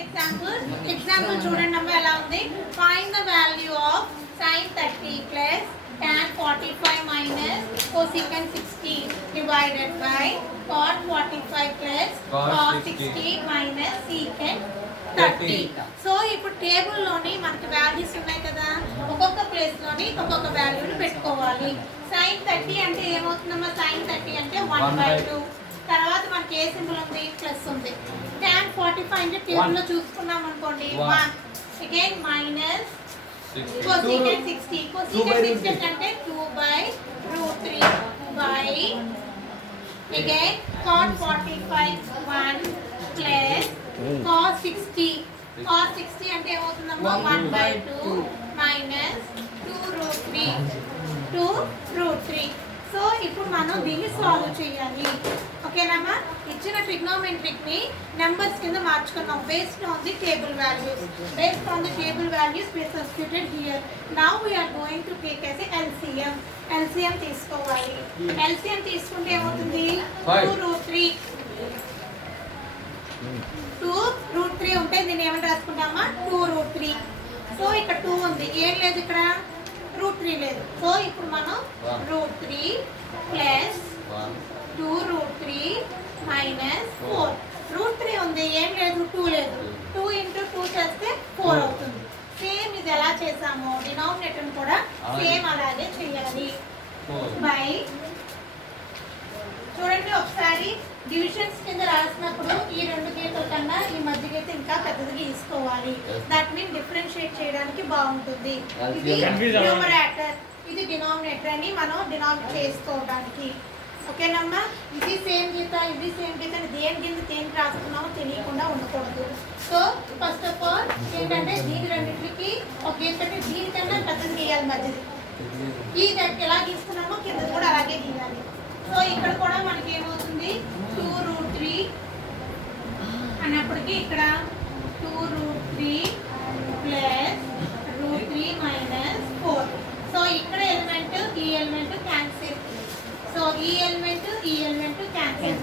Example చూడండి అమ్మ ఎలా ఉంది. Find the value of sin 30 plus tan 45 minus cosecant 60 divided by cot 45 plus cos 60 minus secant 30. So ఇప్పుడు table లోని మనకి వాల్యూస్ ఉన్నాయి కదా, ఒక్కొక్క ప్లేస్ లోని ఒక్కొక్క వాల్యూని పెట్టుకోవాలి. sin 30 అంటే ఏమవుతుందమ్మా, sin 30 అంటే 1/2. తర్వాత మనకి ఏ సింబల్ ఉంది, ప్లస్ ఉంది. tan 45 అంటే టేబుల్ లో చూసుకున్నాం అనుకోండి 1, అగైన్ మైనస్ cosecant 60. cosecant 60 అంటే 2/√3 by again cot 45 1 plus cos 60. cos 60 అంటే ఏమవుతుందమ్మా 1/2 minus 2√3. సో ఇప్పుడు మనం దీన్ని సాల్వ్ చేయాలి. ఓకేనమ్మా, ఇచ్చిన ట్రిగ్నోమెట్రిక్ ని నెంబర్స్ కింద మార్చుకున్నాం based on the table values. Based on the table values we substituted here. Now we are going to take as a LCM. LCM తీసుకోవాలి. LCM తీసుకుంటే ఏమవుతుంది 2√3 ఉంటే దీన్ని ఏమని రాసుకుంటామా 2√3. సో ఇక్కడ 2 ఉంది, ఏం లేదు ఇక్కడ √3 లేదు. సో ఇప్పుడు మనం √3 ప్లస్ 2√3 మైనస్ 4. √3 ఉంది, ఏం లేదు 2 లేదు. 2 × 2 చేస్తే 4 అవుతుంది. సేమ్ ఇది ఎలా చేసామో డినామినేటర్ కూడా సేమ్ అలాగే చేయాలి. బై చూడండి ఒకసారి డివిజన్స్ కింద రాసినప్పుడు ఈ రెండు గీతల కన్నా ఈ మధ్య గీత ఇంకా పెద్దది గీసుకోవాలి. దట్ మీన్ డిఫరెన్షియేట్ చేయడానికి బాగుంటుంది. ఇది న్యూమరేటర్, ఇది డినామినేటర్ అని మనం డినామినేట్ చేసుకోవడానికి. ఓకేనమ్మా, ఇది సేమ్ గీత ఇది సేమ్ గీత దేని కింద దేనికి రాస్తున్నామో తెలియకుండా ఉండకూడదు. సో ఫస్ట్ ఆఫ్ ఆల్ ఏంటంటే దీని రెండింటికి ఒక గీత దీనికన్నా పెద్దది గీయాలి మధ్యది. ఈ ఎలా గీస్తున్నామో కింద కూడా అలాగే గీయాలి. సో ఇక్కడ కూడా మనకి ఏమవుతుంది 2√3 అన్నప్పటికీ ఇక్కడ 2√3 ప్లస్ √3 మైనస్ 4. సో ఇక్కడ ఎలిమెంట్ ఈ ఎలిమెంట్ క్యాన్సిల్. సో ఈ element cancel.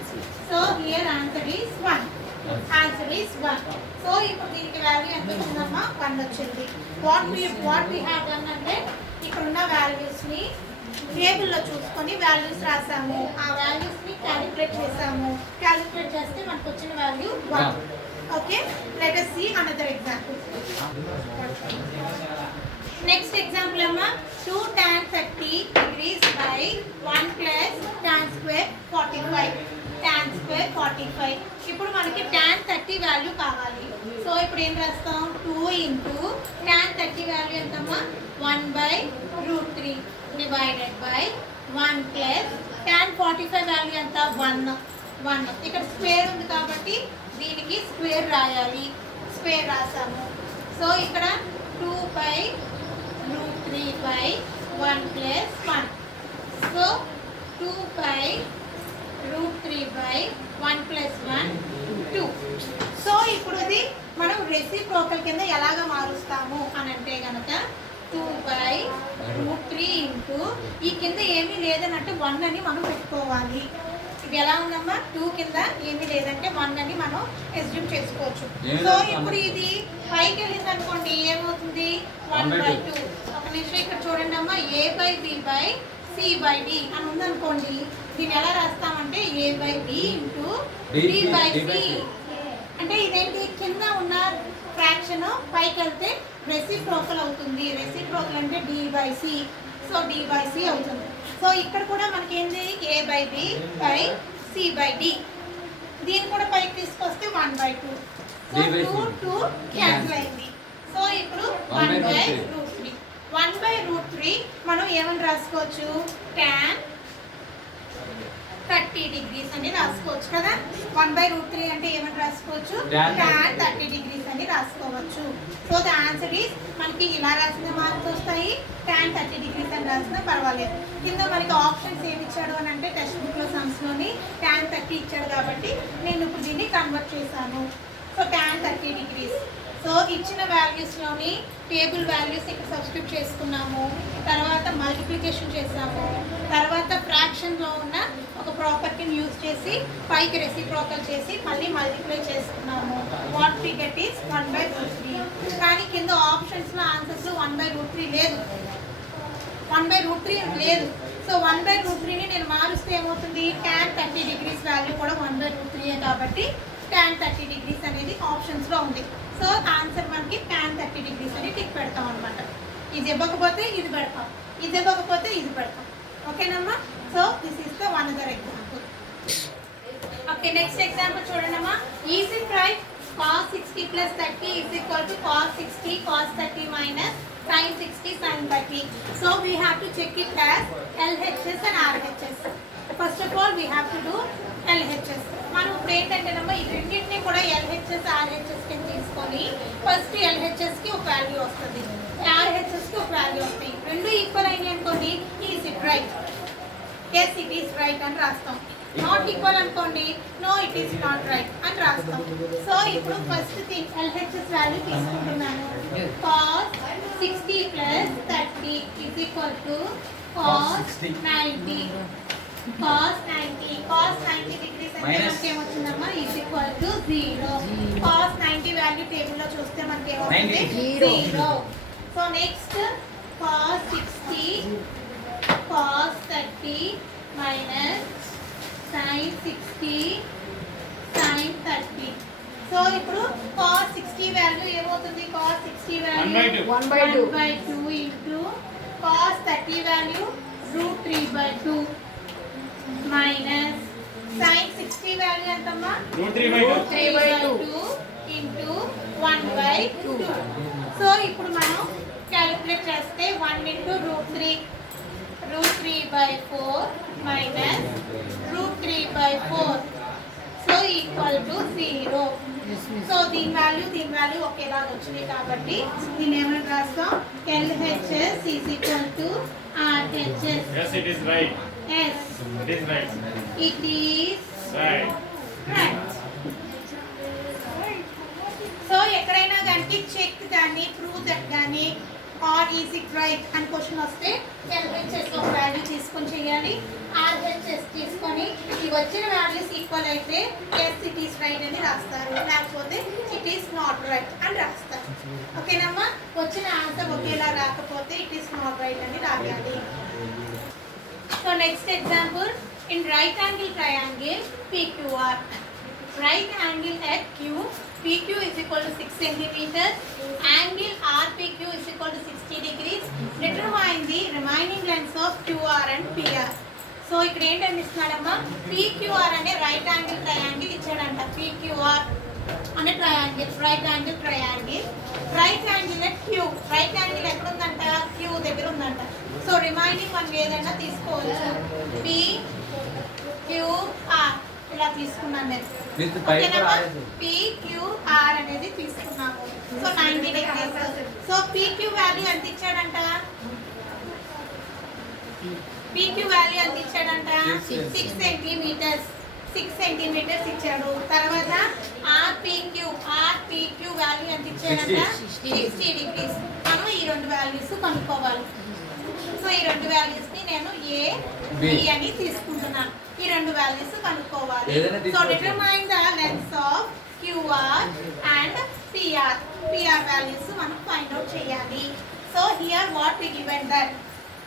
So here answer is 1. So ఇప్పుడు దీనికి వాల్యూ ఎంత ఉందమ్మా 1 వచ్చింది. వాట్ వి హావ్ డన్ అంటే ఇక్కడ ఉన్న వాల్యూస్ ని టేబుల్లో చూసుకొని వాల్యూస్ రాసాము. ఆ వాల్యూస్ ని క్యాలిక్యులేట్ చేసాము. క్యాలిక్యులేట్ చేస్తే మనకు వచ్చిన value 1. Okay, let us see another example. Next example అమ్మా 2 tan 30 degrees by 1 plus tan square 45. tan square 45. ఇప్పుడు మనకి tan 30 వాల్యూ కావాలి. సో ఇప్పుడు ఏం రాస్తాం 2 × tan 30 వాల్యూ ఎంతమ్మా 1/√3 divided by 1 plus tan 45 value ఎంత 1. ఇక్కడ స్క్వేర్ ఉంది కాబట్టి దీనికి స్క్వేర్ రాయాలి. స్క్వేర్ రాసాము. సో ఇక్కడ 2/√3/1 ప్లస్ 1. So 2/√3/1 plus 1 2. సో ఇప్పుడు ఇది మనం రెసిప్రోకల్ కింద ఎలాగ మారుస్తాము అని అంటే కనుక 2/√3 ఈ కింద ఏమీ లేదనంటే 1 అని మనం పెట్టుకోవాలి. ఇది ఎలా ఉందమ్మా 2 కింద ఏమీ లేదంటే 1 అని మనం ఎస్యూమ్ చేసుకోవచ్చు. సో ఇప్పుడు ఇది పైకి వెళ్ళింది అనుకోండి ఏమవుతుంది 1/2. ఒక నిమిషం ఇక్కడ చూడండి అమ్మా a/b/c/d అని ఉందనుకోండి. దీన్ని ఎలా రాస్తామంటే a/b × d/c. అంటే ఇదేంటి కింద ఉన్న ఫ్రాక్షన్ పైకి వెళ్తే రెసిప్రోకల్ అవుతుంది. రెసిప్రోకల్ అంటే d/c. సో d/c అవుతుంది. సో ఇక్కడ కూడా మనకి ఏంటి a/b/c/d. దీన్ని కూడా పైకి తీసుకొస్తే 1/2. సో 2 క్యాన్సిల్ అయింది. సో ఇప్పుడు 1/√3. 1/√3 మనం ఏమని రాసుకోవచ్చు tan 30 degrees అని రాసుకోవచ్చు కదా. 1/√3 అంటే ఏమని రాసుకోవచ్చు tan 30 degrees అని రాసుకోవచ్చు. సో ద ఆన్సర్ ఈస్ మనకి ఇలా రాసిన మార్క్స్ వస్తాయి. tan 30 degrees అని రాసినా పర్వాలేదు. కింద మనకి ఆప్షన్స్ ఏమి ఇచ్చాడు అని అంటే టెక్స్ట్ బుక్లో సమ్స్లోని tan 30 ఇచ్చాడు కాబట్టి నేను ఇప్పుడు దీన్ని కన్వర్ట్ చేశాను. So tan 30 degrees. సో ఇచ్చిన వాల్యూస్లోని టేబుల్ వాల్యూస్ ఇక్కడ సబ్స్క్రిప్ట్ చేసుకున్నాము. తర్వాత మల్టిప్లికేషన్ చేసాము. తర్వాత ఫ్రాక్షన్లో ఉన్న ఒక ప్రాపర్టీని యూజ్ చేసి పైకి రెసిప్రోకల్ చేసి మళ్ళీ మల్టిప్లై చేసుకున్నాము. What we get is 1/√3. కానీ కింద ఆప్షన్స్లో ఆన్సర్స్లో 1/√3 లేదు, 1/√3 లేదు. సో 1/√3ని నేను మారుస్తే ఏమవుతుంది, tan 30 degrees వాల్యూ కూడా 1/√3 కాబట్టి tan 30 degrees అనేది ఆప్షన్స్లో ఉంది. సో ఆన్సర్ మనకి tan 30 degrees అని టిక్ పెడతాం అనమాట. ఇది ఇవ్వకపోతే ఇది పెడతాం, ఇది ఇవ్వకపోతే ఇది పెడతాం. ఓకేనమ్మా. So this is the one other example. Okay, next example చూడండమ్మా. Is it right cos 60 plus 30 is equal to cos 60 cos 30 minus sin 60 sin 30. So we have to check it as LHS and RHS. First of all we have to do LHS. మనం ఇప్పుడు ఏంటంటేనమ్మా ఈ రెండింటిని కూడా LHS RHS కి తీసుకొని first LHS కి ఒక value వస్తుంది, RHS కి ఒక వాల్యూ వస్తాయి. రెండు ఈక్వల్ అయినాయి అనుకోండి, is it right, yes it is right అని రాస్తాం. నాట్ ఈక్వల్ అనుకోండి, no it is not right అని రాస్తాం. సో ఇప్పుడు ఫస్ట్ థింగ్ LHS వాల్యూ తీసుకుంటున్నాను. cos 60 plus 30 is equal to cos 90. cos 90 degrees అంటే మనకి ఏమొచ్చిందమ్మా, is equal to 0. cos 90 value టేబుల్లో చూస్తే మనకి ఏమవుతుంది, 0. So next cos 60 cos 30 minus sin 60 sin 30. So ఇప్పుడు cos 60 వాల్యూ ఏమవుతుంది, cos 60 value 1/2 into cos 30 value √3/2 minus sin 60 value ఎంతమ్మా, √3/2 ఇంటూ 1/2. సో ఇప్పుడు మనం క్యాలిక్యులేట్ చేస్తే 1 into √3/4 minus √3/4 so equal to 0. So దీని వాల్యూ ఒకేలాగా వచ్చినాయి కాబట్టి దీన్ని ఏమని రాస్తాం, LHS is equal to RHS. Yes, it is right. Yes, It is right. it is Right. right. So ఎక్కడైనా కానీ చెక్ కానీ ప్రూవ్ దట్ కానీ ఆర్ ఈజ్ ఇట్ రైట్ అని క్వశ్చన్ వస్తే LHS ఒక వాల్యూ తీసుకొని చేయాలి, RHS తీసుకొని ఈ వచ్చిన వాల్యూస్ ఈక్వల్ అయితే ఎస్ ఇట్ ఈస్ రైట్ అని రాస్తారు, లేకపోతే ఇట్ ఈస్ నాట్ రైట్ అని రాస్తారు. ఓకేనమ్మా. వచ్చిన ఆన్సర్ ఒకేలా రాకపోతే ఇట్ ఈస్ నాట్ రైట్ అని రాయాలి. So next example, in right angle triangle PQR, right angle at Q, PQ is equal to 6 centimeters, angle RPQ is equal to 60 degrees. Determine the remaining lengths of QR and PR. So ఇక్కడ ఏంటంటే ఇస్తున్నాడమ్మా, PQR అనే right angle triangle ఇచ్చాడంట. PQR అనే triangle, right angle triangle, right angle at Q. Right angle ఎక్కడ ఉందంట, Q దగ్గర ఉందంట. So remaining మనం ఏదైనా తీసుకోవచ్చు, PQR ఇలా తీసుకున్నాను నేను. PQR అనేది తీసుకున్నాము. So 90 degrees. So PQ value ఎంత ఇచ్చాడంట, PQ వాల్యూ ఎంత ఇచ్చాడంట, 6 సెంటీమీటర్స్, 6 సెంటీమీటర్స్ ఇచ్చాడు. తర్వాత RPQ వాల్యూ ఎంత ఇచ్చాడంట, 60 డిగ్రీస్. మనం ఈ రెండు వాల్యూస్ కనుక్కోవాలి. సో ఈ రెండు వాల్యూస్ ని నేను A B అని తీసుకుంటున్నాను. ఈ రెండు వాల్యూస్ కనుక్కోవాలి. So determine the lengths of QR and PR values మనం ఫైండ్ అవుట్ చేయాలి. So here what we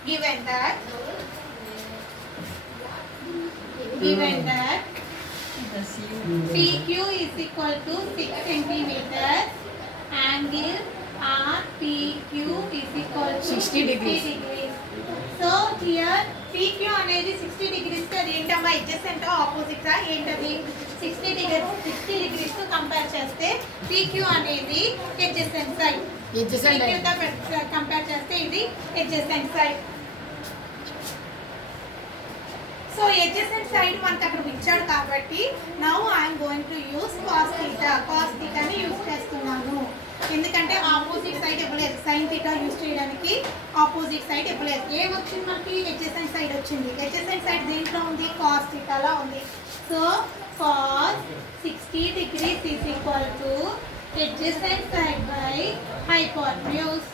given that PQ is equal to 6 centimeters, angle RPQ is equal to 60 degrees. So here PQ అనేది 60 degrees తో ఏంటమ్మా, adjacent opposite ఏంటది, 60 degrees తో compare చేస్తే PQ అనేది adjacent side, PQ తో compare చేస్తే ఇది adjacent side. So adjacent side మనకు అక్కడ ఇచ్చాడు కాబట్టి now I'm going to use cos ని యూస్ చేస్తున్నాను. ఎందుకంటే ఆపోజిట్ సైడ్ ఇవ్వలేదు, sin θ యూస్ చేయడానికి ఆపోజిట్ సైడ్ ఇవ్వలేదు. ఏమొచ్చింది మనకి, adjacent సైడ్ వచ్చింది. adjacent సైడ్ దేంట్లో ఉంది, cos θ లా ఉంది. So cos 60 degrees is equal to adjacent side by hypotenuse.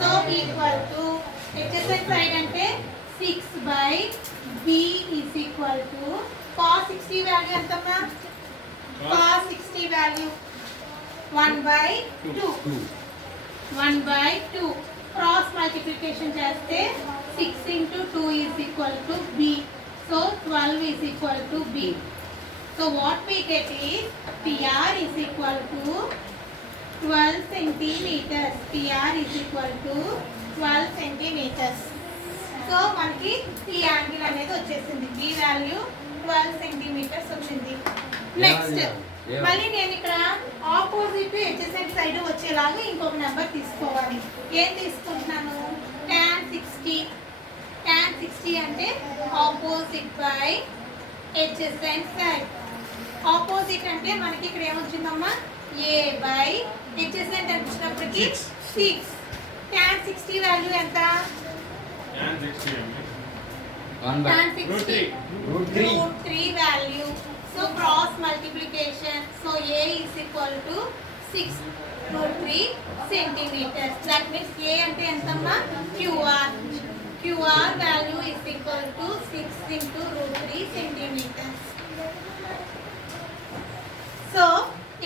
So equal to adjacent side అంటే 6/b is equal to cos 60 value ఎంతమ్మా, cos 60 వాల్యూ 1/2. 1/2. Cross multiplication చేస్తే 6 into 2 is equal to b. So 12 is equal to b. So what we get is PR is equal to 12 centimeters. PR is equal to 12 centimeters. So మనకి ఈ angle అనేది వచ్చేసింది. B value 12 centimetres వచ్చింది. Next మళ్ళీ నేను ఇక్కడ opposite adjacent side వచ్చేలాగా ఇంకొక నెంబర్ తీసుకోవాలి. ఏం తీసుకుంటున్నాను? tan 60. tan 60 అంటే opposite by adjacent side. Opposite అంటే మనకి ఇక్కడ ఏమొచ్చిందమ్మా? a బై ఎడ్జసెంట్ అని వచ్చినప్పటికి 6. tan 60 వాల్యూ ఎంత? tan 60 tan 60 √3 value. So cross multiplication. So a is equal to 6 √3 centimeters. That means a ante entama? QR. QR value is equal to 6 into √3 centimeters. So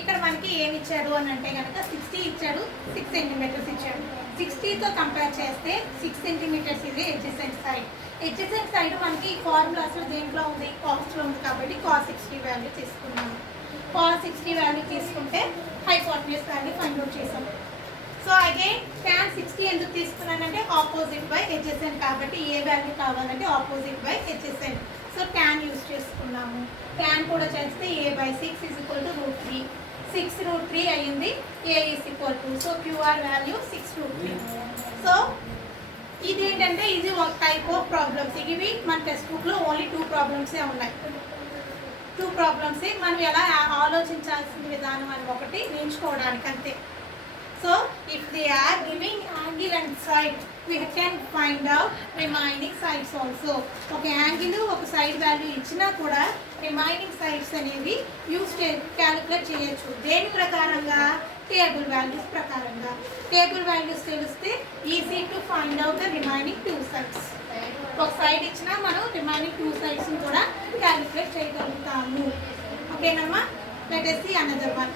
ఇక్కడ మనకి ఏమి ఇచ్చాడు అని అంటే కనుక 60 ఇచ్చాడు, 6 సెంటీమీటర్స్ ఇచ్చాడు. 60తో కంపేర్ చేస్తే 6 సెంటీమీటర్స్ ఇది ఎడ్జసెంట్ సైడ్. ఎడ్జసెంట్ సైడ్ మనకి ఫార్ములాస్లో దేంట్లో ఉంది? కాస్ట్లో ఉంది కాబట్టి cos 60 వాల్యూ తీసుకున్నాము. cos 60 వాల్యూ తీసుకుంటే హైపోటెన్యూస్ వాల్యూ ఫైండ్ అవుట్ చేసాం. సో అగైన్ tan 60 ఎందుకు తీసుకున్నానంటే ఆపోజిట్ బై ఎడ్జసెంట్ కాబట్టి ఏ వాల్యూ కావాలంటే opposite by adjacent. So tan use చేసుకున్నాము. tan కూడా చేస్తే a/6 is equal to √3. 6 √3 అయ్యింది. a is equal to, so QR value 6 √3. So ఇదేంటంటే ఇది ఒక టైప్ ఆఫ్ ప్రాబ్లమ్స్. ఇవి మన టెక్స్ట్ బుక్లో ఓన్లీ 2 ప్రాబ్లమ్సే ఉన్నాయి. 2 ప్రాబ్లమ్సే మనం ఎలా ఆలోచించాల్సిన విధానం అని ఒకటి నేర్చుకోవడానికి అంతే. So if they are giving angle and side we can find out remaining sides also. ఒక యాంగిల్ ఒక సైడ్ వాల్యూ ఇచ్చినా కూడా రిమైనింగ్ సైడ్స్ అనేవి యూస్ క్యాలిక్యులేట్ చేయొచ్చు. దేని ప్రకారంగా? టేబుల్ వాల్యూస్ ప్రకారంగా. టేబుల్ వాల్యూస్ తెలిస్తే easy to find out the remaining 2 sides. ఒక సైడ్ ఇచ్చినా మనం రిమైనింగ్ 2 సైడ్స్ని కూడా క్యాలిక్యులేట్ చేయగలుగుతాము. ఓకేనమ్మా? Let us see another one.